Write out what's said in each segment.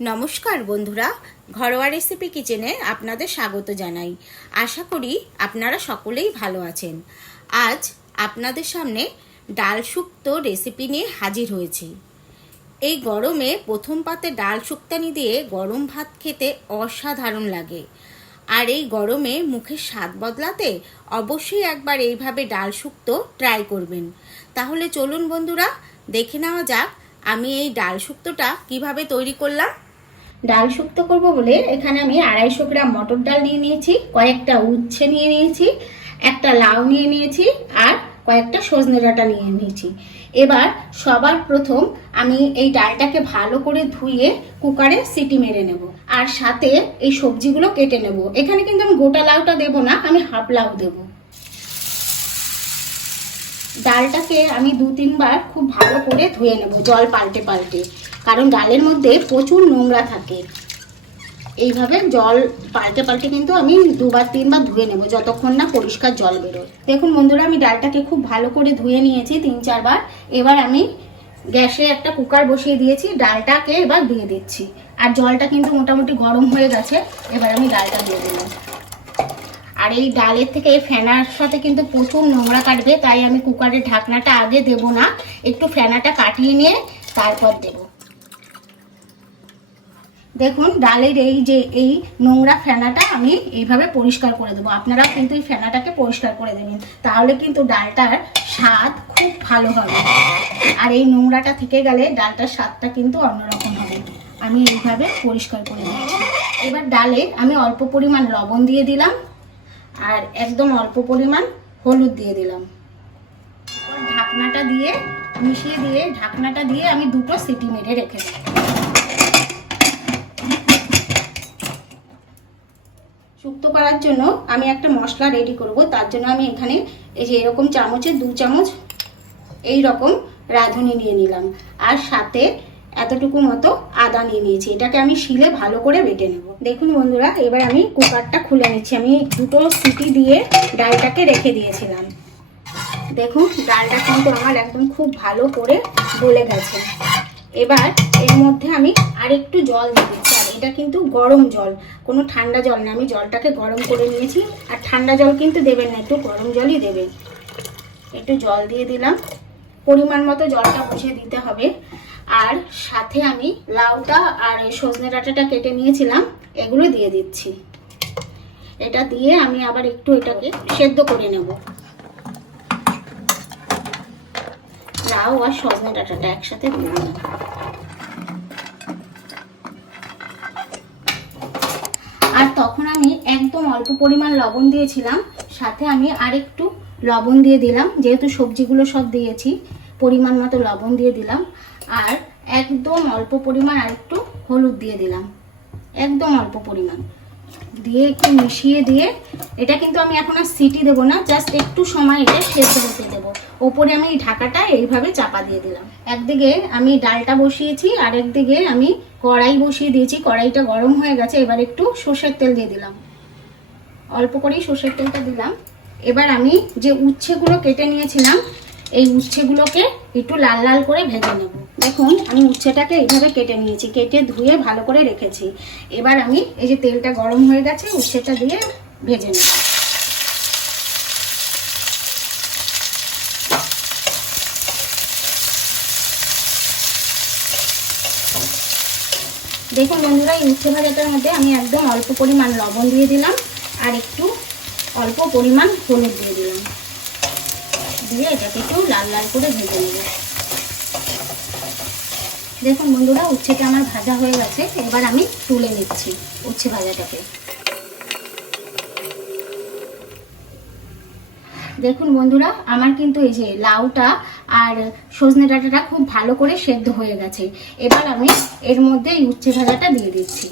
নমস্কার বন্ধুরা, ঘরোয়া রেসিপি কিচেনে আপনাদের স্বাগত জানাই। আশা করি আপনারা সকলেই ভালো আছেন। আজ আপনাদের সামনে ডাল শুক্তো রেসিপি নিয়ে হাজির হয়েছি। এই গরমে প্রথম পাতে ডাল শুক্তানি দিয়ে গরম ভাত খেতে অসাধারণ লাগে। আর এই গরমে মুখের স্বাদ বদলাতে অবশ্যই একবার এইভাবে ডাল শুক্তো ট্রাই করবেন। তাহলে চলুন বন্ধুরা, দেখে নেওয়া যাক আমি এই ডাল শুক্তোটা কীভাবে তৈরি করলাম? ডাল শুক্তো করব বলে এখানে আমি আড়াইশো গ্রাম মটর ডাল নিয়ে নিয়েছি, কয়েকটা উচ্ছে নিয়ে নিয়েছি, একটা লাউ নিয়ে নিয়েছি আর কয়েকটা সজনে ডাঁটা নিয়ে নিয়েছি। এবার সবার প্রথম আমি এই ডালটাকে ভালো করে ধুয়ে কুকারে সিটি মেরে নেব আর সাথে এই সবজিগুলো কেটে নেব। এখানে কিন্তু আমি গোটা লাউটা দেবো না, আমি হাফ লাউ দেবো। ডালটাকে আমি দু তিনবার খুব ভালো করে ধুয়ে নেব, জল পাল্টে পাল্টে। কারণ ডালের মধ্যে প্রচুর নোংরা থাকে। এইভাবে জল পাল্টে পাল্টে কিন্তু আমি দুবার তিনবার ধুয়ে নেব, যতক্ষণ না পরিষ্কার জল বেরোয়। দেখুন বন্ধুরা, আমি ডালটাকে খুব ভালো করে ধুয়ে নিয়েছি তিন চারবার। এবার আমি গ্যাসে একটা কুকার বসিয়ে দিয়েছি, ডালটাকে এবার দিয়ে দিচ্ছি। আর জলটা কিন্তু মোটামুটি গরম হয়ে গেছে, এবার আমি ডালটা দিয়ে দিলাম। আর এই ডালের থেকে এই ফেনার সাথে কিন্তু প্রচুর নোংরা কাটবে, তাই আমি কুকারের ঢাকনাটা আগে দেব না। একটু ফেনাটা কাটিয়ে নিয়ে তারপর দেব। দেখুন, ডালের এই যে এই নোংরা ফেনাটা আমি এইভাবে পরিষ্কার করে দেবো। আপনারা কিন্তু এই ফেনাটাকে পরিষ্কার করে দেবেন। তাহলে কিন্তু ডালটার স্বাদ খুব ভালো হবে। আর এই নোংরাটা থেকে গেলে ডালটার স্বাদটা কিন্তু অন্যরকম হবে। আমি এইভাবে পরিষ্কার করে দিচ্ছি। এবার ডালে আমি অল্প পরিমাণ লবণ দিয়ে দিলাম। আর একদম অল্প পরিমাণ হলুদ দিয়ে দিলাম। ঢাকনাটা দিয়ে, মিশিয়ে দিয়ে, ঢাকনাটা দিয়ে আমি দুটো সিটি মেরে রেখে দিই শুক্তো করার জন্য আমি একটা মশলা রেডি করব। তার জন্য আমি এখানে এই যে এরকম চামচের দু চামচ এই রকম রাঁধুনি নিয়ে নিলাম। আর সাথে এতটুকু মতো আদা নিয়ে নিয়েছি। এটাকে আমি শিলে ভালো করে বেটে নেব। দেখুন বন্ধুরা, এবার আমি কুকারটা খুলে নিচ্ছি। আমি দুটো সিটি দিয়ে ডালটাকে রেখে দিয়েছিলাম। দেখুন, ডালটা কিন্তু আমার একদম খুব ভালো করে গলে গেছে। এবার এর মধ্যে আমি আরেকটু জল দিয়ে দিচ্ছি। আর এটা কিন্তু গরম জল, কোনো ঠান্ডা জল না। আমি জলটাকে গরম করে নিয়েছি। আর ঠান্ডা জল কিন্তু দেবেন না, একটু গরম জলই দেবেন। একটু জল দিয়ে দিলাম। পরিমাণ মতো জলটা বুঝে দিতে হবে। আর সাথে আমি লাউটা আর সজনে ডাঁটাটা কেটে নিয়েছিলাম, এগুলো দিয়ে দিচ্ছি। এটা দিয়ে আমি আবার একটু এটাকে সেদ্ধ করে নেব। লাউ আর সজনে ডাঁটাটা একসাথে দিয়ে দিলাম। আর তখন আমি একদম অল্প পরিমাণ লবণ দিয়েছিলাম, সাথে আমি আরেকটু লবণ দিয়ে দিলাম, যেহেতু সবজিগুলো সব দিয়েছি, পরিমাণ মতো লবণ দিয়ে দিলাম। আর একদম অল্প পরিমাণ আরেকটু হলুদ দিয়ে দিলাম। একদম অল্প পরিমাণ। দিয়ে একটু মিশিয়ে দিয়ে, এটা কিন্তু আমি এখন আর সিটি দেবো না, জাস্ট একটু সময় এটা সেদ্ধ হতে দেবো। ওপরে আমি ঢাকাটা এইভাবে চাপা দিয়ে দিলাম। একদিকে আমি ডালটা বসিয়েছি, আর একদিকে আমি কড়াই বসিয়ে দিয়েছি। কড়াইটা গরম হয়ে গেছে, এবার একটু সর্ষের তেল দিয়ে দিলাম। অল্প করেই সর্ষের তেলটা দিলাম। এবার আমি যে উচ্ছেগুলো কেটে নিয়েছিলাম, এই উচ্ছেগুলোকে একটু লাল লাল করে ভেজে নেব। দেখুন, আমি উচ্ছেটাকে এইভাবে কেটে নিয়েছি, কেটে ধুয়ে ভালো করে রেখেছি। এবার আমি এই যে তেলটা গরম হয়ে গেছে, উচ্ছেটা দিয়ে ভেজে নেব। দেখুন বন্ধুরা, এই উচ্ছে ভাজাটার মধ্যে আমি একদম অল্প পরিমাণ লবণ দিয়ে দিলাম, আর একটু অল্প পরিমাণ হলুদ দিয়ে দিলাম। দিয়ে এটাকে একটু লাল লাল করে ভেজে নেব। দেখুন বন্ধুরা, উচ্ছেটা আমার ভাজা হয়ে গেছে। এবার আমি তুলে নিচ্ছি উচ্ছে ভাজাটাকে। দেখুন বন্ধুরা, আমার কিন্তু এই যে লাউটা আর সজনে ডাঁটাটা খুব ভালো করে সেদ্ধ হয়ে গেছে। এবার আমি এর মধ্যে এই উচ্ছে ভাজাটা দিয়ে দিচ্ছি।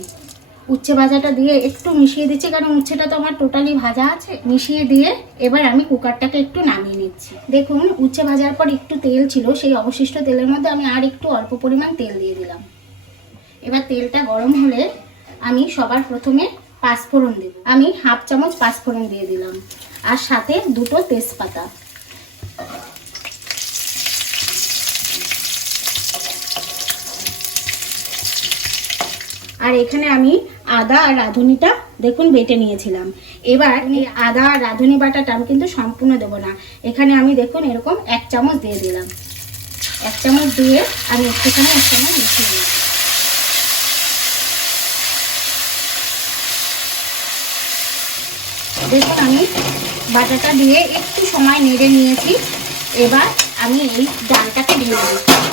উচ্ছে ভাজাটা দিয়ে একটু মিশিয়ে দিচ্ছি, কারণ উচ্ছেটা তো আমার টোটালি ভাজা আছে। মিশিয়ে দিয়ে এবার আমি কুকারটাকে একটু নামিয়ে নিচ্ছি। দেখুন, উচ্ছে ভাজার পর একটু তেল ছিল, সেই অবশিষ্ট তেলের মধ্যে আমি আর একটু অল্প পরিমাণ তেল দিয়ে দিলাম। এবার তেলটা গরম হলে আমি সবার প্রথমে পাঁচফোড়ন দেব। আমি হাফ চামচ পাঁচফোড়ন দিয়ে দিলাম, আর সাথে দুটো তেজপাতা। আর এখানে আমি আদা আর রাঁধুনিটা দেখুন বেটে নিয়েছিলাম। এবার এই আদা আর রাঁধুনি বাটাটা আমি কিন্তু সম্পূর্ণ দেবো না। এখানে আমি দেখুন এরকম এক চামচ দিয়ে দিলাম। এক চামচ দিয়ে আমি একটুখানি এক চামচ মিশিয়ে নিলাম দেখুন আমি বাটাটা দিয়ে একটু সময় নেড়ে নিয়েছি। এবার আমি এই ডালটাকে ঢেলে দিচ্ছি।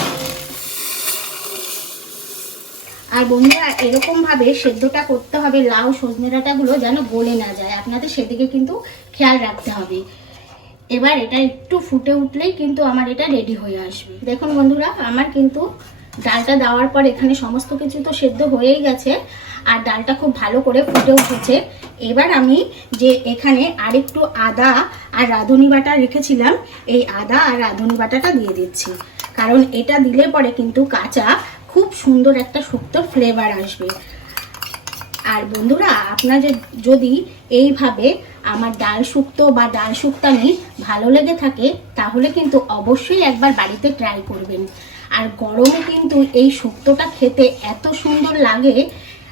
আর বন্ধুরা, এরকম ভাবে সেদ্ধটা করতে হবে, লাউ, সজনে ডাঁটাগুলো যেন গলে না যায়। আপনাদের সেদিকে কিন্তু খেয়াল রাখতে হবে। এবার এটা একটু ফুটে উঠলেই কিন্তু আমার এটা রেডি হয়ে আসবে। দেখুন বন্ধুরা, আমার কিন্তু ডালটা দেওয়ার পর এখানে সমস্ত কিছু তো সেদ্ধ হয়েই গেছে, আর ডালটা খুব ভালো করে ফুটে উঠেছে। এবার আমি যে এখানে আরেকটু আদা আর রাঁধুনি বাটা রেখেছিলাম, এই আদা আর রাঁধুনি বাটাটা দিয়ে দিচ্ছি। কারণ এটা দিলে পরে কিন্তু কাঁচা খুব সুন্দর একটা শুক্তোর ফ্লেভার আসবে। আর বন্ধুরা আপনাদের যদি এইভাবে আমার ডাল শুক্তো বা ডাল শুক্তানি ভালো লেগে থাকে, তাহলে কিন্তু অবশ্যই একবার বাড়িতে ট্রাই করবেন। আর গরমে কিন্তু এই শুক্তোটা খেতে এত সুন্দর লাগে,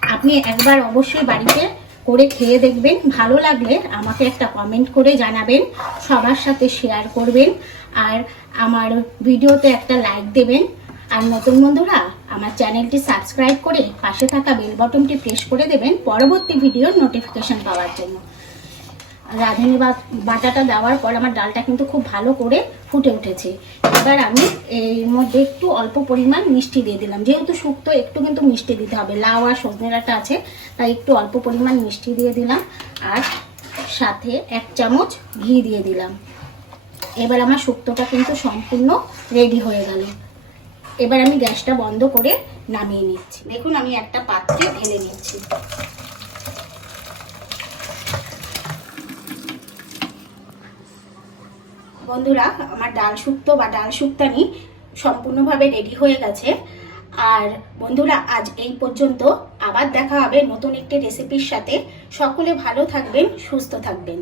আপনি একবার অবশ্যই বাড়িতে করে খেয়ে দেখবেন। ভালো লাগলে আমাকে একটা কমেন্ট করে জানাবেন, সবার সাথে শেয়ার করবেন, আর আমার ভিডিওতে একটা লাইক দেবেন। আর নতুন বন্ধুরা আমার চ্যানেলটি সাবস্ক্রাইব করে পাশে থাকা বেল বটনটি প্রেস করে দেবেন পরবর্তী ভিডিওর নোটিফিকেশান পাওয়ার জন্য। রাঁধুনি বাটাটা দেওয়ার পর আমার ডালটা কিন্তু খুব ভালো করে ফুটে উঠেছে। এবার আমি এর মধ্যে একটু অল্প পরিমাণ মিষ্টি দিয়ে দিলাম। যেহেতু শুক্তো, একটু কিন্তু মিষ্টি দিতে হবে। লাউ আর সজনে ডাঁটা আছে, তাই একটু অল্প পরিমাণ মিষ্টি দিয়ে দিলাম। আর সাথে এক চামচ ঘি দিয়ে দিলাম। এবার আমার শুক্তোটা কিন্তু সম্পূর্ণ রেডি হয়ে গেল। এবার আমি গ্যাসটা বন্ধ করে নামিয়ে নিচ্ছি। দেখুন, আমি একটা পাত্রে ঢেলে নিচ্ছি। বন্ধুরা, আমার ডাল শুক্তো বা ডাল শুক্তানি সম্পূর্ণভাবে রেডি হয়ে গেছে। আর বন্ধুরা, আজ এই পর্যন্ত আবার দেখা হবে নতুন একটি রেসিপির সাথে। সকলে ভালো থাকবেন, সুস্থ থাকবেন।